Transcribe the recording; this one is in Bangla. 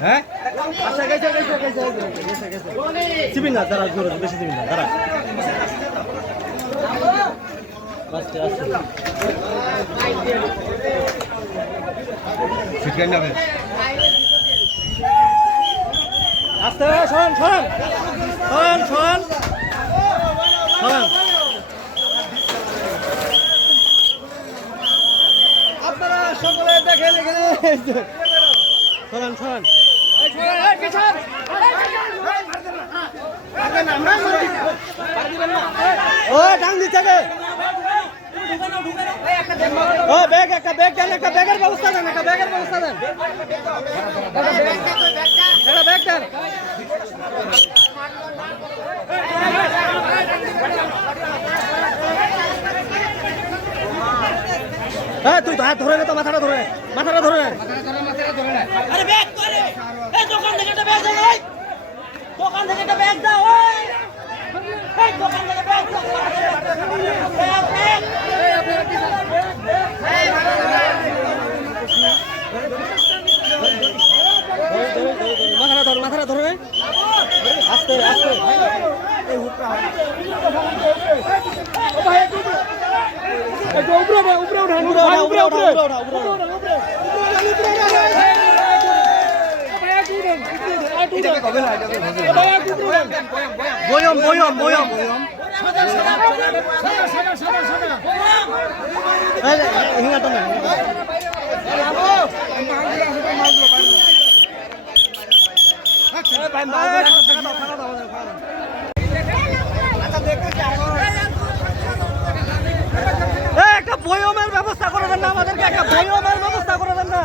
হ্যাঁ আচ্ছা গেছে চিবি না দাঁড়া জোরে বেশি চিবি না দাঁড়া আস্তে আস্তে সেকেন্ড হবে আস্তে শোন আপনারা সকলে দেখেন এখানে শোন ও ডাং দিচ্ছে গে ও ব্যাগ একটা ব্যাগ দেন একটা ব্যাগের ব্যবস্থা দেন একটা ব্যাগ দেন হ্যাঁ তুই হাত ধরে নে তো মাথাটা ধরে আরে ব্যাগ করে এই দোকান থেকে একটা ব্যাগ দাও দোকান থেকে একটা ব্যাগ দাও এই দোকান থেকে ব্যাগ দাও মাথাটা ধরে আস্তে এই হুকটা উপরে বয়ম হিঙাটা না একটা বয়মের ব্যবস্থা করে দেন না আমাদেরকে একটা বয়মের ব্যবস্থা করে দেন না